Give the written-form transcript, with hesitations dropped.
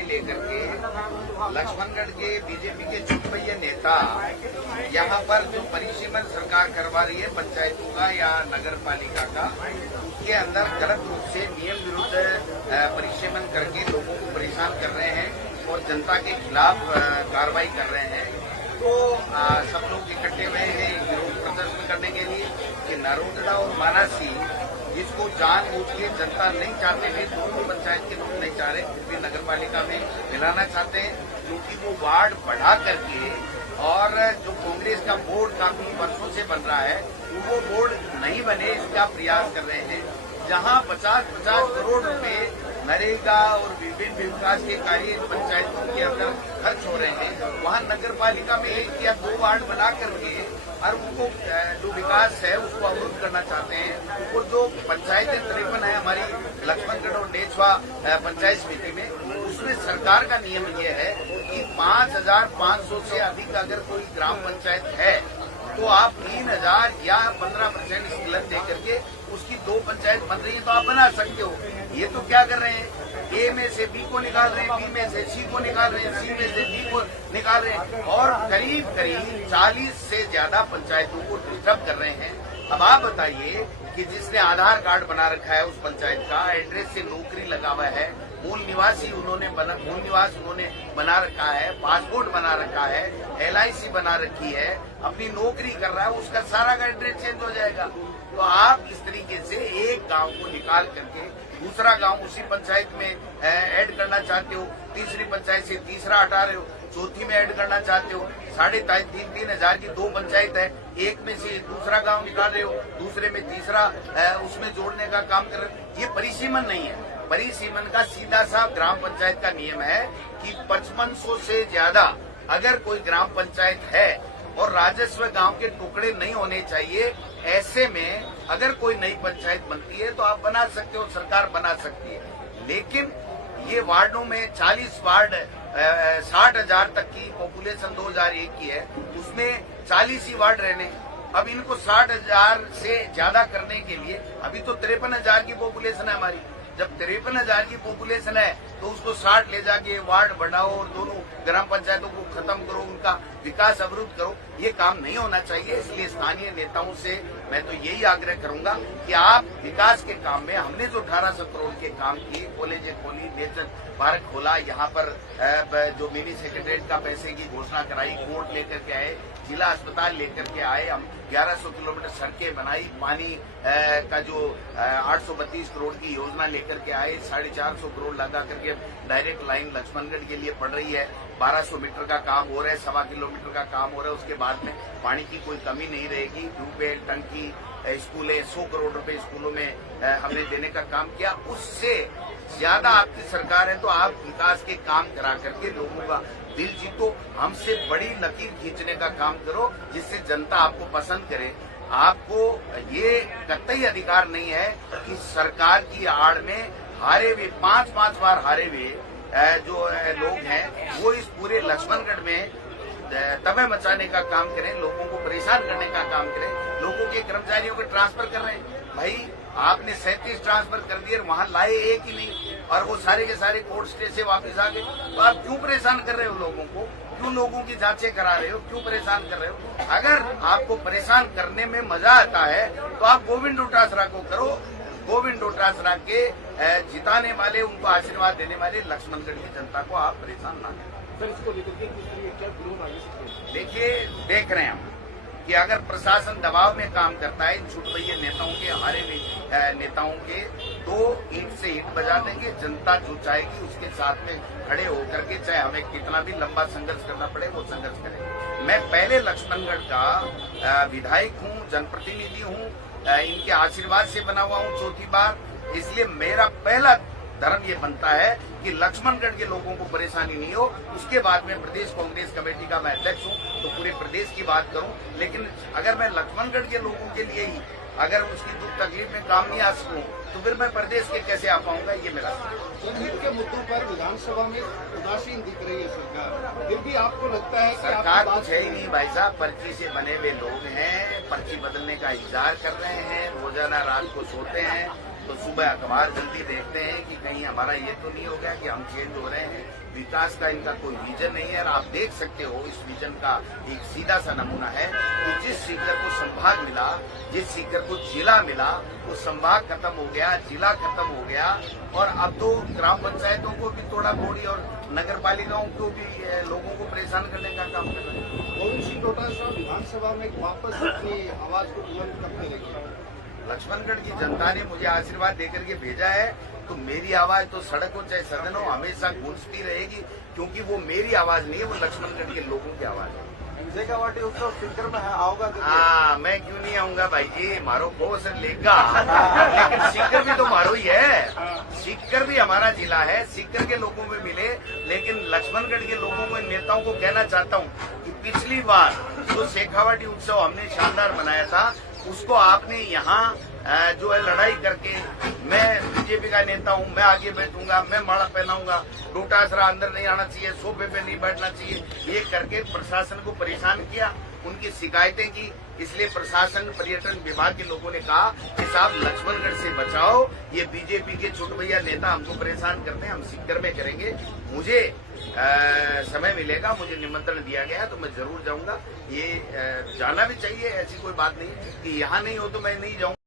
लेकर के लक्ष्मणगढ़ के बीजेपी के चुनपैया नेता यहाँ पर जो परिसीमन सरकार करवा रही है पंचायतों का या नगर पालिका का, उसके अंदर गलत रूप से नियम विरुद्ध परिसीमन करके लोगों को परेशान कर रहे हैं और जनता के खिलाफ कार्रवाई कर रहे हैं। तो सब लोग इकट्ठे हुए हैं विरोध प्रदर्शन करने के लिए कि नरोदड़ा और मानासी जिसको जानबूझ के जनता नहीं चाहते थे, दोनों पंचायत के लोग नहीं चाह रहे, फिर भी नगर पालिका में मिलाना चाहते हैं क्योंकि वो वार्ड बढ़ा करके और जो कांग्रेस का बोर्ड काफी वर्षों से बन रहा है वो बोर्ड नहीं बने इसका प्रयास कर रहे हैं। जहां 50-50 करोड़ रुपए नरेगा और विभिन्न विकास के कार्य पंचायतों के अंदर खर्च हो रहे हैं, वहां नगर पालिका में 1 या 2 वार्ड बना करके और उनको जो विकास है उसको अवरुद्ध करना चाहते हैं। और जो पंचायतें 53 है हमारी लक्ष्मणगढ़ और नेछवा पंचायत समिति में, उसमें सरकार का नियम यह है कि 5,500 से अधिक अगर कोई ग्राम पंचायत है तो आप 3,000 या 15% स्कीलन दे करके उसकी 2 पंचायत बन रही है तो आप बना सकते हो। ये तो क्या कर रहे हैं, ए में से बी को निकाल रहे हैं, बी में से सी को निकाल रहे हैं, सी में से डी को निकाल रहे हैं और करीब 40 से ज्यादा पंचायतों को डिस्टर्ब कर रहे हैं। अब आप बताइए कि जिसने आधार कार्ड बना रखा है उस पंचायत का, एड्रेस से नौकरी लगा हुआ है, मूल निवास उन्होंने बना रखा है, पासपोर्ट बना रखा है, LIC बना रखी है, अपनी नौकरी कर रहा है, उसका सारा का एड्रेस चेंज हो जाएगा। तो आप इस तरीके से एक गांव को निकाल करके दूसरा गांव उसी पंचायत में ऐड करना चाहते हो, तीसरी पंचायत से तीसरा हटा रहे हो, चौथी में ऐड करना चाहते हो। 3,500 की 2 पंचायत है, एक में से दूसरा गांव निकाल रहे हो, दूसरे में तीसरा उसमें जोड़ने का काम कर रहे हो। ये परिसीमन नहीं है। परिसीमन का सीधा सा ग्राम पंचायत का नियम है कि 5500 से ज्यादा अगर कोई ग्राम पंचायत है और राजस्व गांव के टुकड़े नहीं होने चाहिए, ऐसे में अगर कोई नई पंचायत बनती है तो आप बना सकते हो, सरकार बना सकती है। लेकिन ये वार्डों में 40 वार्ड 60,000 तक की पॉपुलेशन 2001 की है, उसमें 40 ही वार्ड रहने। अब इनको 60,000 से ज्यादा करने के लिए अभी तो 53,000 की पॉपुलेशन है हमारी। जब 53,000 की पॉपुलेशन है तो उसको 60 ले जाके वार्ड बढ़ाओ और दोनों ग्राम पंचायतों को खत्म करो, उनका विकास अवरुद्ध करो, ये काम नहीं होना चाहिए। इसलिए स्थानीय नेताओं से मैं तो यही आग्रह करूंगा कि आप विकास के काम में, हमने जो 1800 करोड़ के काम किए, कॉलेजें खोली, नेचर पार्क खोला, यहाँ पर जो मिनी सेक्रेटरीट का पैसे की घोषणा कराई, कोर्ट लेकर के आए, जिला अस्पताल लेकर के आए, हम 1100 किलोमीटर सड़कें बनाई, पानी का जो 832 करोड़ की योजना लेकर के आए, 450 करोड़ लगा करके डायरेक्ट लाइन लक्ष्मणगढ़ के लिए पड़ रही है, 1200 मीटर का काम हो रहा है, 1.25 किलोमीटर का काम हो रहा है। उसके बाद में पानी की कोई कमी नहीं रहेगी। ट्यूबवेल, टंकी, स्कूलें, 100 करोड़ रुपए स्कूलों में हमने देने का काम किया। उससे ज्यादा आपकी सरकार है तो आप विकास के काम करा करके लोगों का दिल जीतो, हमसे बड़ी लकीर खींचने का काम करो जिससे जनता आपको पसंद करे। आपको ये कतई अधिकार नहीं है कि सरकार की आड़ में हारे हुए 5-5 बार हारे हुए जो लोग हैं वो इस पूरे लक्ष्मणगढ़ में तबाह मचाने का काम करें, लोगों को परेशान करने का काम करें, लोगों के कर्मचारियों को ट्रांसफर कर रहे हैं। भाई आपने 37 ट्रांसफर कर दिए, वहां लाए एक ही नहीं और वो सारे के सारे कोर्ट स्टे से वापस आ गए। तो आप क्यों परेशान कर रहे हो लोगों को, क्यों लोगों की जांचें करा रहे हो, क्यों परेशान कर रहे हो? अगर आपको परेशान करने में मजा आता है तो आप गोविंद डोटासरा को करो। गोविंद डोटासरा के जिताने वाले, उनको आशीर्वाद देने वाले लक्ष्मणगढ़ की जनता को आप परेशान ना करें। सर, इसको लेकर के क्या विरोध आगे से? देखिए, देख रहे हैं हम कि अगर प्रशासन दबाव में काम करता है, इन छुटपैया नेताओं के, हारे नेताओं के, तो ईंट से ईंट बजा देंगे। जनता जो चाहेगी उसके साथ में खड़े होकर के, चाहे हमें कितना भी लंबा संघर्ष करना पड़े, वो संघर्ष करेंगे। मैं पहले लक्ष्मणगढ़ का विधायक हूँ, जनप्रतिनिधि हूँ, इनके आशीर्वाद से बना हुआ हूँ 4थी बार। इसलिए मेरा पहला धर्म ये बनता है कि लक्ष्मणगढ़ के लोगों को परेशानी नहीं हो। उसके बाद में प्रदेश कांग्रेस कमेटी का मैं अध्यक्ष हूँ तो पूरे प्रदेश की बात करूँ। लेकिन अगर मैं लक्ष्मणगढ़ के लोगों के लिए ही अगर उसकी दुख तकलीफ में काम नहीं आ सकूं तो फिर मैं प्रदेश के कैसे आ पाऊंगा? ये मेरा संगीत के मुद्दों पर विधानसभा में उदासीन दिख रही है सरकार, फिर भी आपको लगता है कि सरकार कुछ है ही नहीं भाई साहब, पर्ची से बने हुए लोग हैं, पर्ची बदलने का इंतजार कर रहे हैं, रोजाना रात को सोते हैं, तो सुबह अखबार जल्दी देखते हैं कि कहीं हमारा ये तो नहीं हो गया कि हम चेंज हो रहे हैं। विकास का इनका कोई विजन नहीं है और आप देख सकते हो इस विजन का एक सीधा सा नमूना है कि जिस सीकर को संभाग मिला, जिस सीकर को जिला मिला, वो संभाग खत्म हो गया, जिला खत्म हो गया और अब तो ग्राम पंचायतों को भी तोड़ा फोड़ी और नगर पालिकाओं को भी लोगों को परेशान करने का काम कर रहे हैं। गोविंद सिंह डोटासरा विधानसभा में वापस अपनी आवाज को बुलंद करने लगे। लक्ष्मणगढ़ की जनता ने मुझे आशीर्वाद देकर के भेजा है, तो मेरी आवाज तो सड़क हो चाहे सदन हो हमेशा गूंजती रहेगी, क्योंकि वो मेरी आवाज नहीं है, वो लक्ष्मणगढ़ के लोगों की आवाज है। शेखावाटी उत्सव सीकर में आओगा? हाँ, मैं क्यों नहीं आऊंगा भाई जी, मारो बहुत लेगा, लेकिन सीकर भी तो मारो ही है। सीकर भी हमारा जिला है, सीकर के लोगों में मिले, लेकिन लक्ष्मणगढ़ के लोगों को, नेताओं को कहना चाहता हूँ कि पिछली बार जो शेखावाटी उत्सव हमने शानदार मनाया था, उसको आपने यहाँ जो है लड़ाई करके, मैं बीजेपी का नेता हूँ, मैं आगे बैठूंगा, मैं माला पहनाऊंगा, डोटासरा अंदर नहीं आना चाहिए, सोफे पे नहीं बैठना चाहिए, ये करके प्रशासन को परेशान किया, उनकी शिकायतें की। इसलिए प्रशासन, पर्यटन विभाग के लोगों ने कहा कि साहब लक्ष्मणगढ़ से बचाओ, ये बीजेपी के छोटे भैया नेता हमको परेशान करते हैं, हम सीकर में करेंगे। मुझे समय मिलेगा, मुझे निमंत्रण दिया गया है तो मैं जरूर जाऊंगा। ये जाना भी चाहिए, ऐसी कोई बात नहीं कि यहाँ नहीं हो तो मैं नहीं जाऊंगा।